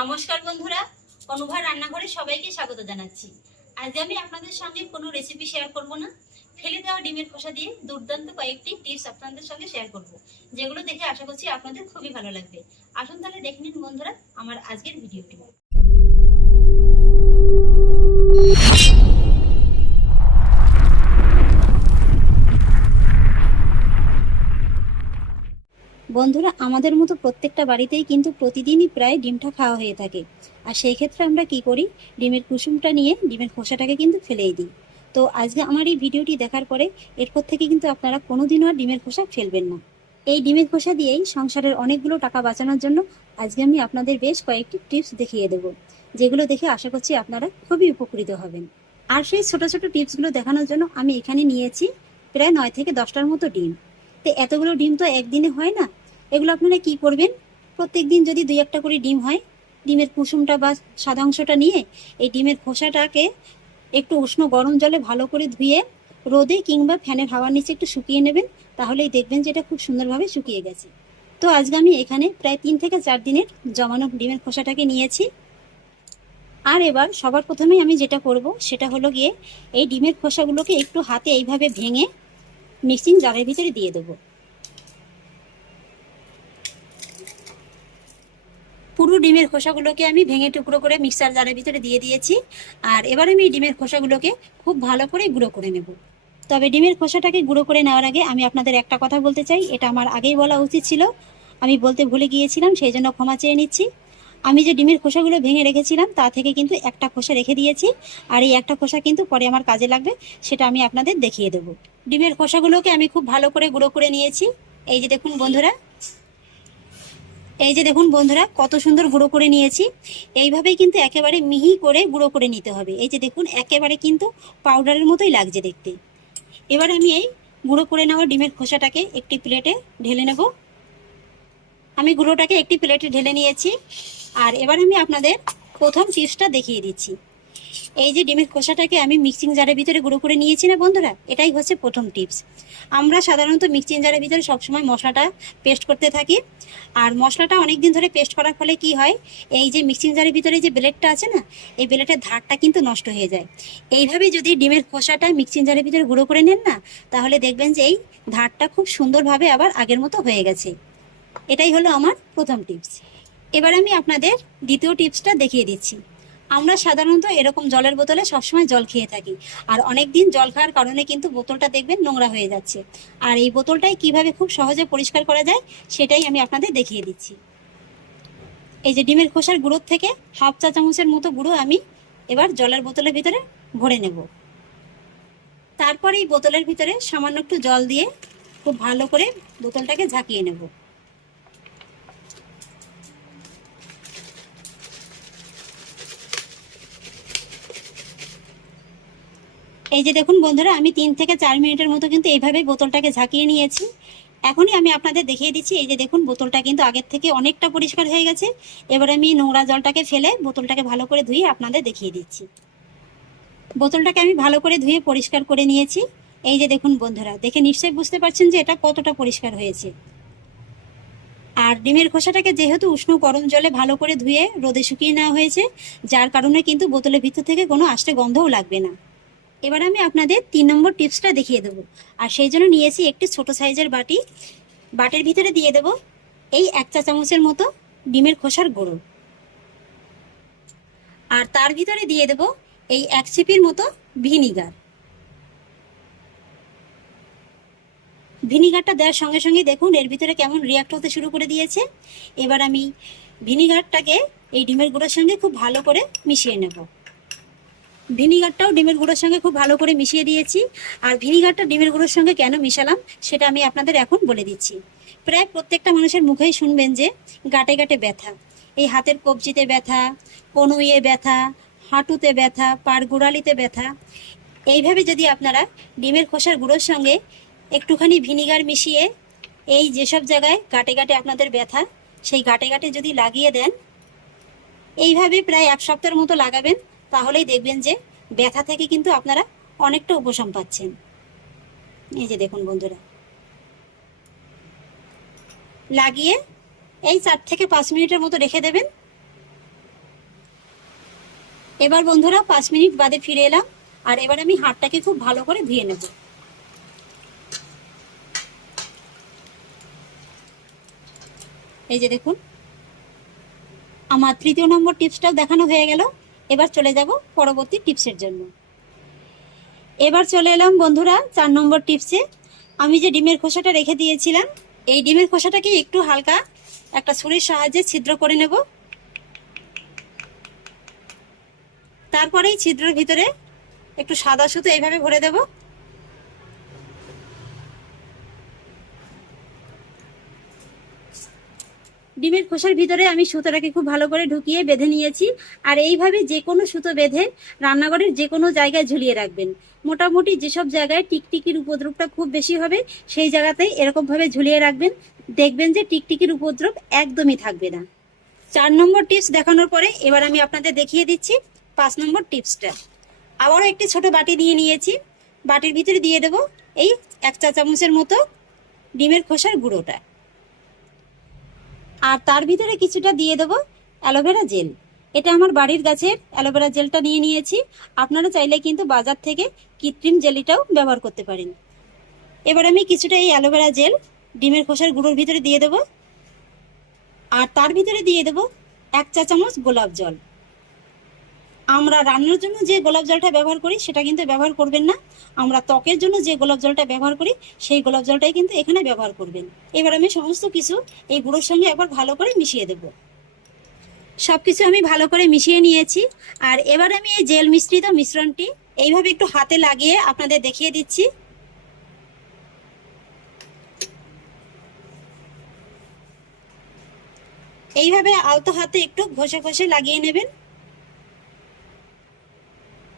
নমস্কার বন্ধুরা অনুভার রান্নাঘরে সবাইকে স্বাগত জানাচ্ছি। আজ আমি আপনাদের সঙ্গে কোনো রেসিপি শেয়ার করব না। ফেলে দেওয়া ডিমের খোসা দিয়ে দুর্দান্ত কয়েকটি টিপস আপনাদের সঙ্গে শেয়ার করব, যেগুলো দেখে আশা করছি আপনাদের খুবই ভালো লাগবে। আসুন তাহলে দেখে নিন বন্ধুরা, আমার আজকের ভিডিওটি বন্ধুরা, আমাদের মতো প্রত্যেকটা বাড়িতেই কিন্তু প্রতিদিনই প্রায় ডিমটা খাওয়া হয়ে থাকে। আর সেই ক্ষেত্রে আমরা কি করি, ডিমের কুসুমটা নিয়ে ডিমের খোসাটাকে কিন্তু ফেলেই দিই। তো আজকে আমার এই ভিডিওটি দেখার পরে এরপর থেকে কিন্তু আপনারা কোনোদিনও আর ডিমের খোসা ফেলবেন না। এই ডিমের খোসা দিয়েই সংসারের অনেকগুলো টাকা বাঁচানোর জন্য আজকে আমি আপনাদের বেশ কয়েকটি টিপস দেখিয়ে দেব, যেগুলো দেখে আশা করছি আপনারা খুবই উপকৃত হবেন। আর সেই ছোট ছোট টিপসগুলো দেখানোর জন্য আমি এখানে নিয়েছি প্রায় নয় থেকে দশটার মতো ডিম। তো এতগুলো ডিম তো একদিনে হয় না এগুলো আপনারা কি করবেন? প্রত্যেক দিন যদি দুই একটা করে ডিম হয়, ডিমের কুসুমটা বা সাদা অংশটা নিয়ে এই ডিমের খোসাটাকে একটু উষ্ণ গরম জলে ভালো করে ধুয়ে রোদে কিংবা ফ্যানের হাওয়ার নিচে একটু শুকিয়ে নেবেন, তাহলেই দেখবেন যে এটা খুব সুন্দরভাবে শুকিয়ে গেছে। তো আজকে আমি এখানে প্রায় তিন থেকে চার দিনের জমানো ডিমের খোসাটাকে নিয়েছি। আর এবার সবার প্রথমেই আমি যেটা করব, সেটা হলো গিয়ে এই ডিমের খোসাগুলোকে একটু হাতে এইভাবে ভেঙে মিক্সিং জারের ভিতরে দিয়ে দেবো। পুরো ডিমের খোসাগুলোকে আমি ভেঙে টুকরো করে মিক্সার জারের ভিতরে দিয়ে দিয়েছি। আর এবার আমি ডিমের খোসাগুলোকে খুব ভালো করে গুঁড়ো করে নেব। তবে ডিমের খোসাটাকে গুঁড়ো করে নেওয়ার আগে আমি আপনাদের একটা কথা বলতে চাই, এটা আমার আগেই বলা উচিত ছিল। আমি বলতে ভুলে গিয়েছিলাম, সেই জন্য ক্ষমা চেয়ে নিচ্ছি। আমি যে ডিমের খোসাগুলো ভেঙে রেখেছিলাম, তা থেকে কিন্তু একটা খোসা রেখে দিয়েছি। আর এই একটা খোসা কিন্তু পরে আমার কাজে লাগবে, সেটা আমি আপনাদের দেখিয়ে দেব। ডিমের খোসাগুলোকে আমি খুব ভালো করে গুঁড়ো করে নিয়েছি। এই যে দেখুন বন্ধুরা এই যে দেখুন বন্ধুরা, কত সুন্দর গুঁড়ো করে নিয়েছি। এইভাবেই কিন্তু একেবারে মিহি করে গুঁড়ো করে নিতে হবে। এই যে দেখুন, একেবারে কিন্তু পাউডারের মতোই লাগছে দেখতে। এবার আমি এই গুঁড়ো করে নেওয়া ডিমের খোসাটাকে একটি প্লেটে ঢেলে নেব। আমি গুঁড়োটাকে একটি প্লেটে ঢেলে নিয়েছি। আর এবার আমি আপনাদের প্রথম টিপসটা দেখিয়ে দিচ্ছি। এই যে ডিমের খোসাটাকে আমি মিক্সিং জারের ভিতরে গুঁড়ো করে নিয়েছি না বন্ধুরা? এটাই হচ্ছে প্রথম টিপস আমরা সাধারণত মিক্সিং জারের ভিতরে সবসময় মশলাটা পেস্ট করতে থাকি। আর মশলাটা অনেক দিন ধরে পেস্ট করার ফলে কি হয়? এই যে মিক্সিং জারের ভিতরে যে ব্লেডটা আছে না, এই ব্লেডের ধারটা কিন্তু নষ্ট হয়ে যায়। এইভাবে যদি ডিমের খোসাটা মিক্সিং জারের ভিতরে গুঁড়ো করে নেন না, তাহলে দেখবেন যে এই ধারটা খুব সুন্দরভাবে আবার আগের মতো হয়ে গেছে। এটাই হলো আমার প্রথম টিপস এবার আমি আপনাদের দ্বিতীয় টিপসটা দেখিয়ে দিচ্ছি। আমরা সাধারণত এরকম জলের বোতলে সবসময় জল খেয়ে থাকি। আর অনেক দিন জল খাওয়ার কারণে কিন্তু বোতলটা দেখবেন নোংরা হয়ে যাচ্ছে। আর এই বোতলটাই কীভাবে খুব সহজে পরিষ্কার করা যায়, সেটাই আমি আপনাদের দেখিয়ে দিচ্ছি। এই যে ডিমের খোসার গুঁড়োর থেকে হাফ চা চামচের মতো গুঁড়ো আমি এবার জলের বোতলের ভিতরে ভরে নেব। তারপর এই বোতলের ভিতরে সামান্য একটু জল দিয়ে খুব ভালো করে বোতলটাকে ঝাঁকিয়ে নেব। এই যে দেখুন বন্ধুরা, আমি তিন থেকে চার মিনিটের মতো কিন্তু এইভাবে বোতলটাকে ঝাঁকিয়ে নিয়েছি। এখনই আমি আপনাদের দেখিয়ে দিচ্ছি, এই যে দেখুন বোতলটা কিন্তু আগের থেকে অনেকটা পরিষ্কার হয়ে গেছে। এবার আমি নোংরা জলটাকে ফেলে বোতলটাকে ভালো করে ধুয়ে আপনাদের দেখিয়ে দিচ্ছি। বোতলটাকে আমি ভালো করে ধুয়ে পরিষ্কার করে নিয়েছি। এই যে দেখুন বন্ধুরা, দেখে নিশ্চয়ই বুঝতে পারছেন যে এটা কতটা পরিষ্কার হয়েছে। আর ডিমের খোসাটাকে যেহেতু উষ্ণ গরম জলে ভালো করে ধুয়ে রোদে শুকিয়ে নেওয়া হয়েছে, যার কারণে কিন্তু বোতলের ভিতর থেকে কোনো আষ্টে গন্ধও লাগবে না। এবার আমি আপনাদের তিন নম্বর টিপসটা দেখিয়ে দেবো। আর সেই জন্য নিয়েছি একটি ছোট সাইজের বাটি। বাটির ভিতরে দিয়ে দেব এই এক চা চামচের মতো ডিমের খোসার গুঁড়ো। আর তার ভিতরে দিয়ে দেব এই এক চিপির মতো ভিনিগার। ভিনিগারটা দেওয়ার সঙ্গে সঙ্গে দেখুন, এর ভিতরে কেমন রিয়াক্ট হতে শুরু করে দিয়েছে। এবার আমি ভিনিগারটাকে এই ডিমের গুঁড়োর সঙ্গে খুব ভালো করে মিশিয়ে নেব। ভিনিগারটাও ডিমের গুঁড়োর সঙ্গে খুব ভালো করে মিশিয়ে দিয়েছি। আর ভিনিগারটা ডিমের গুঁড়োর সঙ্গে কেন মিশালাম, সেটা আমি আপনাদের এখন বলে দিচ্ছি। প্রায় প্রত্যেকটা মানুষের মুখেই শুনবেন যে গাটে গাটে ব্যথা। এই হাতের কবজিতে ব্যথা, কনুইয়ে ব্যথা, হাঁটুতে ব্যথা পার গোড়ালিতে ব্যথা। এইভাবে যদি আপনারা ডিমের খোসার গুঁড়োর সঙ্গে একটুখানি ভিনিগার মিশিয়ে এই যেসব জায়গায় গাটে গাটে আপনাদের ব্যথা, সেই গাটে গাটে যদি লাগিয়ে দেন, এইভাবে প্রায় এক সপ্তাহের মতো লাগাবেন। তাহলেই দেখবেন যে ব্যথা থেকে কিন্তু আপনারা অনেকটা উপশম পাচ্ছেন। এই যে দেখুন বন্ধুরা। লাগিয়ে এই চার থেকে পাঁচ মিনিটের মতো রেখে দেবেন। এবার বন্ধুরা পাঁচ মিনিট বাদে ফিরে এলাম আর এবার আমি হাড়টাকে খুব ভালো করে ধুয়ে নেব। এই যে দেখুন, আমার তৃতীয় নম্বর টিপসটাও দেখানো হয়ে গেল। এবার চলে যাব পরবর্তী টিপসের জন্য। এবার চলে এলাম বন্ধুরা চার নম্বর টিপসে। আমি যে ডিমের খোসাটা রেখে দিয়েছিলাম, এই ডিমের খোসাটাকে একটু হালকা একটা ছুরির সাহায্যে ছিদ্র করে নেব। তারপরে ছিদ্রের ভিতরে একটু সাদা সুতো এইভাবে ভরে দেব। ডিমের খোসার ভিতরে আমি সুতোটাকে খুব ভালো করে ঢুকিয়ে বেঁধে নিয়েছি। আর এইভাবে যে কোনো সুতো বেঁধে রান্নাঘরের যে কোনো জায়গায় ঝুলিয়ে রাখবেন। মোটামুটি যেসব জায়গায় টিকটিকির উপদ্রবটা খুব বেশি হবে, সেই জায়গাতেই এরকমভাবে ঝুলিয়ে রাখবেন। দেখবেন যে টিকটিকির উপদ্রব একদমই থাকবে না। চার নম্বর টিপস দেখানোর পরে এবার আমি আপনাদের দেখিয়ে দিচ্ছি পাঁচ নম্বর টিপসটা। আবারও একটি ছোট বাটি দিয়ে নিয়েছি। বাটির ভিতরে দিয়ে দেব এই এক চা চামচের মতো ডিমের খোসার গুঁড়োটা। আর তার ভিতরে কিছুটা দিয়ে দেবো অ্যালোভেরা জেল। এটা আমার বাড়ির গাছের অ্যালোভেরা জেলটা নিয়ে নিয়েছি। আপনারা চাইলে কিন্তু বাজার থেকে কৃত্রিম জেলিটাও ব্যবহার করতে পারেন। এবার আমি কিছুটা এই অ্যালোভেরা জেল ডিমের খোসার গুঁড়োর ভিতরে দিয়ে দেবো। আর তার ভিতরে দিয়ে দেবো এক চা চামচ গোলাপ জল। আমরা রান্নার জন্য যে গোলাপ জলটা ব্যবহার করি, সেটা কিন্তু ব্যবহার করবেন না। আমরা ত্বকের জন্য যে গোলাপ জলটা ব্যবহার করি, সেই গোলাপ জলটাই কিন্তু এখানে ব্যবহার করবেন। এবার আমি সমস্ত কিছু এই গুঁড়োর সঙ্গে একবার ভালো করে মিশিয়ে দেব। সব কিছু আমি ভালো করে মিশিয়ে নিয়েছি। আর এবার আমি এই জেল মিশ্রিত মিশ্রণটি এইভাবে একটু হাতে লাগিয়ে আপনাদের দেখিয়ে দিচ্ছি। এইভাবে আলতো হাতে একটু ঘষে ঘষে লাগিয়ে নেবেন।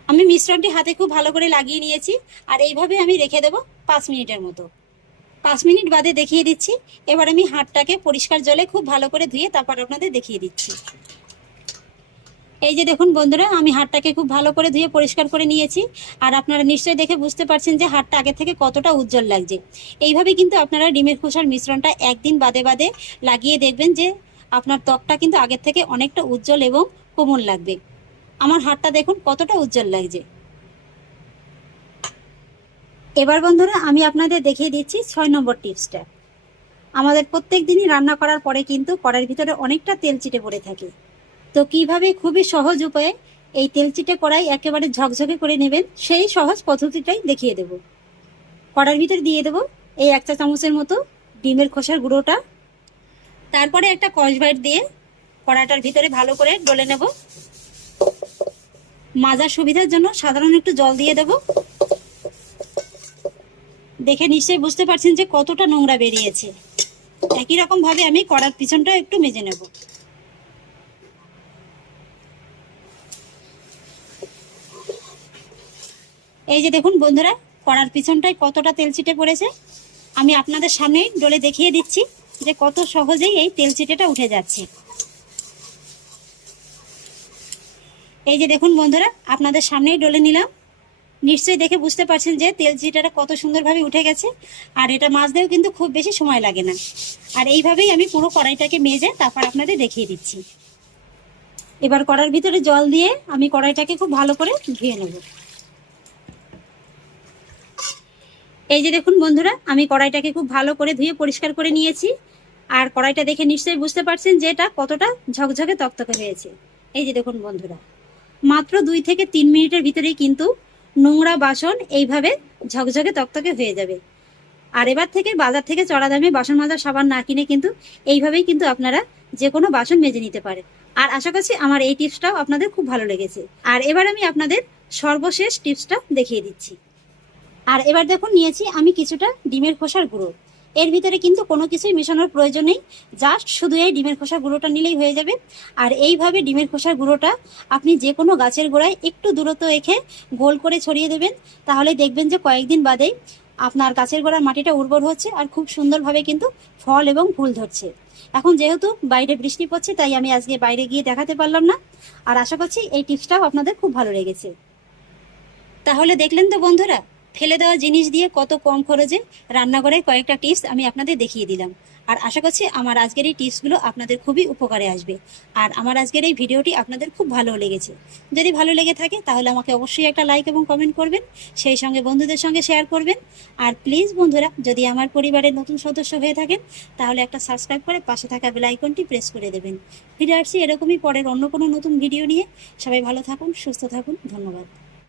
আমি মিশ্রণটি হাতে খুব ভালো করে লাগিয়ে নিয়েছি, আর এইভাবে আমি রেখে দেবো পাঁচ মিনিটের মতো। পাঁচ মিনিট বাদে দেখিয়ে দিচ্ছি। এবার আমি হাতটাকে পরিষ্কার জলে খুব ভালো করে ধুয়ে তারপর আপনাদের দেখিয়ে দিচ্ছি। এই যে দেখুন বন্ধুরা, আমি হাতটাকে খুব ভালো করে ধুয়ে পরিষ্কার করে নিয়েছি, আর আপনারা নিশ্চয়ই দেখে বুঝতে পারছেন যে হাতটা আগে থেকে কতটা উজ্জ্বল লাগছে। এইভাবে কিন্তু আপনারা ডিমের খোসার মিশ্রণটা একদিন বাদে বাদে লাগিয়ে দেখবেন যে আপনার ত্বকটা কিন্তু আগের থেকে অনেকটা উজ্জ্বল এবং কোমল লাগবে। আমার হাতটা দেখুন কতটা উজ্জ্বল লাগছে। এবার বন্ধুরা, আমি আপনাদের দেখিয়ে দিচ্ছি ছয় নম্বর টিপসটা। আমাদের প্রত্যেক দিনই রান্না করার পরে কিন্তু কড়াইয়ের ভিতরে অনেকটা তেল চিটে পড়ে থাকে। তো কীভাবে খুবই সহজ উপায়ে এই তেল চিটে কড়াই একেবারে ঝকঝকে করে নেবেন, সেই সহজ পদ্ধতিটাই দেখিয়ে দেব। কড়াইয়ের ভিতরে দিয়ে দেব এই এক চা চামচের মতো ডিমের খোসার গুঁড়োটা। তারপরে একটা কসবাইট দিয়ে কড়াইটার ভিতরে ভালো করে ডলে নেব। মাজার সুবিধার জন্য সাধারণ একটু জল দিয়ে দেব। দেখে নিশ্চয়ই বুঝতে পারছেন যে কতটা নোংরা বেরিয়েছে। একই রকম ভাবে আমি কড়ার পিছনটা একটু মেজে নেব। এই যে দেখুন বন্ধুরা, কড়ার পিছনটায় কতটা তেল ছিটে পড়েছে। আমি আপনাদের সামনে ডলে দেখিয়ে দিচ্ছি যে কত সহজেই এই তেল চিটেটা উঠে যাচ্ছে। এই যে দেখুন বন্ধুরা, আপনাদের সামনেই ডলে নিলাম। নিশ্চয়ই দেখে বুঝতে পারছেন যে তেল চিটাটা কত সুন্দরভাবে উঠে গেছে, আর এটা মাছ মাজতেও কিন্তু খুব বেশি সময় লাগে না। আর এইভাবেই আমি পুরো কড়াইটাকে মেজে তারপর আপনাদের দেখিয়ে দিচ্ছি। এবার কড়ার ভিতরে জল দিয়ে আমি কড়াইটাকে খুব ভালো করে ধুয়ে নেব। এই যে দেখুন বন্ধুরা, আমি কড়াইটাকে খুব ভালো করে ধুয়ে পরিষ্কার করে নিয়েছি। আর কড়াইটা দেখে নিশ্চয়ই বুঝতে পারছেন যে এটা কতটা ঝকঝকে তকতকে হয়েছে। এই যে দেখুন বন্ধুরা। মাত্র দুই থেকে তিন মিনিটের ভিতরেই কিন্তু নোংরা বাসন এইভাবে ঝকঝকে তকতকে হয়ে যাবে। আর এবার থেকে বাজার থেকে চড়া দামে বাসন মাজার সাবান না কিনে কিন্তু এইভাবেই কিন্তু আপনারা যে কোনো বাসন মেজে নিতে পারেন আর আশা করছি আমার এই টিপসটাও আপনাদের খুব ভালো লেগেছে। আর এবার আমি আপনাদের সর্বশেষ টিপসটা দেখিয়ে দিচ্ছি। আর এবার দেখুন নিয়েছি আমি কিছুটা ডিমের খোসার গুঁড়ো। এর ভিতরে কিন্তু কোনো কিছুই মেশানোর প্রয়োজন নেই। জাস্ট শুধু এই ডিমের খোসার গুঁড়োটা নিলেই হয়ে যাবে। আর এইভাবে ডিমের খোসার গুঁড়োটা আপনি যে কোনো গাছের গোড়ায় একটু দূরত্ব রেখে গোল করে ছড়িয়ে দেবেন, তাহলে দেখবেন যে কয়েকদিন বাদেই আপনার গাছের গোড়ার মাটিটা উর্বর হচ্ছে আর খুব সুন্দরভাবে কিন্তু ফল এবং ফুল ধরছে। এখন যেহেতু বাইরে বৃষ্টি পড়ছে, তাই আমি আজকে বাইরে গিয়ে দেখাতে পারলাম না। আর আশা করছি এই টিপসটাও আপনাদের খুব ভালো লেগেছে। তাহলে দেখলেন তো বন্ধুরা ফেলে দেওয়া জিনিস দিয়ে কত কম খরচে রান্নাঘরে কয়েকটা টিপস আমি আপনাদের দেখিয়ে দিলাম। আর আশা করছি আমার আজকের এই টিপসগুলো আপনাদের খুবই উপকারে আসবে। আর আমার আজকের এই ভিডিওটি আপনাদের খুব ভালো লেগেছে। যদি ভালো লেগে থাকে তাহলে আমাকে অবশ্যই একটা লাইক এবং কমেন্ট করবেন, সেই সঙ্গে বন্ধুদের সঙ্গে শেয়ার করবেন। আর প্লিজ বন্ধুরা, যদি আমার পরিবারের নতুন সদস্য হয়ে থাকেন, তাহলে একটা সাবস্ক্রাইব করে পাশে থাকা বেল আইকনটি প্রেস করে দেবেন। ফিরে আসছি এরকমই পরের অন্য কোনো নতুন ভিডিও নিয়ে। সবাই ভালো থাকুন, সুস্থ থাকুন, ধন্যবাদ।